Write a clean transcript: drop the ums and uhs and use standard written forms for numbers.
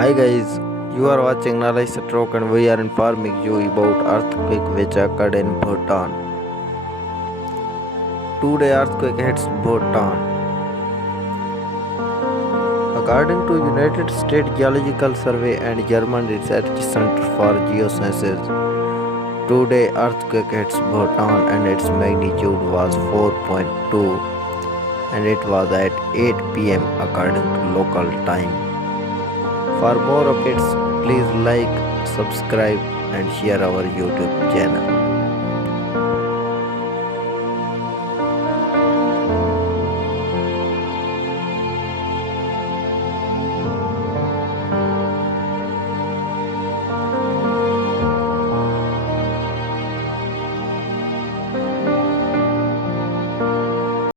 Hi guys, you are watching Nalai Stroke and we are informing you about earthquake which occurred in Bhutan. Today earthquake hits Bhutan. According to United States Geological Survey and German Research Center for Geosciences, today earthquake hits Bhutan and its magnitude was 4.2 and it was at 8 p.m. according to local time. For more updates, please like, subscribe and share our YouTube channel.